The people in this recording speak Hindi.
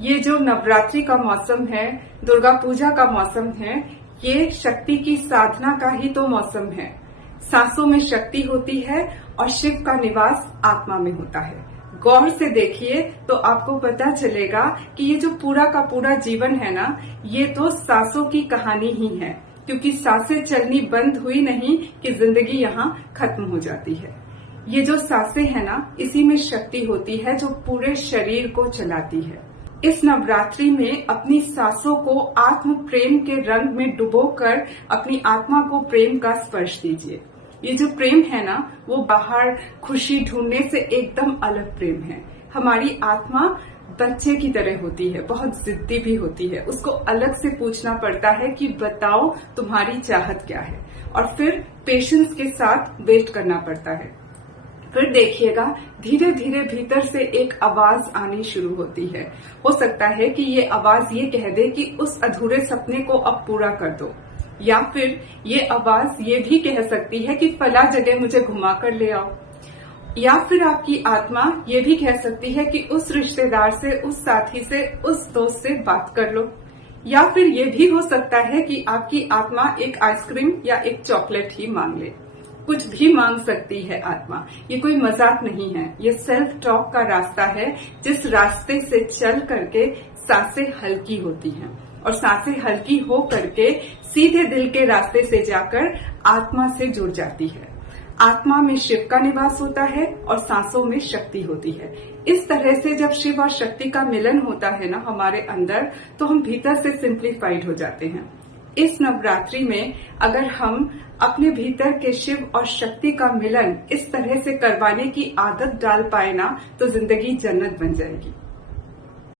ये जो नवरात्रि का मौसम है, दुर्गा पूजा का मौसम है, ये शक्ति की साधना का ही तो मौसम है। सांसों में शक्ति होती है और शिव का निवास आत्मा में होता है। गौर से देखिए तो आपको पता चलेगा कि ये जो पूरा का पूरा जीवन है ना, ये तो सांसों की कहानी ही है, क्योंकि सांसें चलनी बंद हुई नहीं कि जिंदगी यहाँ खत्म हो जाती है। ये जो सांसें है ना, इसी में शक्ति होती है जो पूरे शरीर को चलाती है। इस नवरात्रि में अपनी सांसों को आत्म प्रेम के रंग में डुबोकर अपनी आत्मा को प्रेम का स्पर्श दीजिए। ये जो प्रेम है ना, वो बाहर खुशी ढूंढने से एकदम अलग प्रेम है। हमारी आत्मा बच्चे की तरह होती है, बहुत जिद्दी भी होती है। उसको अलग से पूछना पड़ता है कि बताओ तुम्हारी चाहत क्या है, और फिर पेशेंस के साथ वेट करना पड़ता है। फिर देखिएगा धीरे धीरे भीतर से एक आवाज आनी शुरू होती है। हो सकता है कि ये आवाज ये कह दे कि उस अधूरे सपने को अब पूरा कर दो, या फिर ये आवाज ये भी कह सकती है कि फला जगह मुझे घुमा कर ले आओ, या फिर आपकी आत्मा ये भी कह सकती है कि उस रिश्तेदार से, उस साथी से, उस दोस्त से बात कर लो, या फिर ये भी हो सकता है कि आपकी आत्मा एक आइसक्रीम या एक चॉकलेट ही मांग ले। कुछ भी मांग सकती है आत्मा। ये कोई मजाक नहीं है, ये सेल्फ टॉक का रास्ता है, जिस रास्ते से चल करके सांसें हल्की होती हैं, और सांसें हल्की हो करके सीधे दिल के रास्ते से जाकर आत्मा से जुड़ जाती है। आत्मा में शिव का निवास होता है और सांसों में शक्ति होती है। इस तरह से जब शिव और शक्ति का मिलन होता है ना हमारे अंदर, तो हम भीतर से सिंप्लीफाइड हो जाते हैं। इस नवरात्रि में अगर हम अपने भीतर के शिव और शक्ति का मिलन इस तरह से करवाने की आदत डाल पाए ना, तो जिंदगी जन्नत बन जाएगी।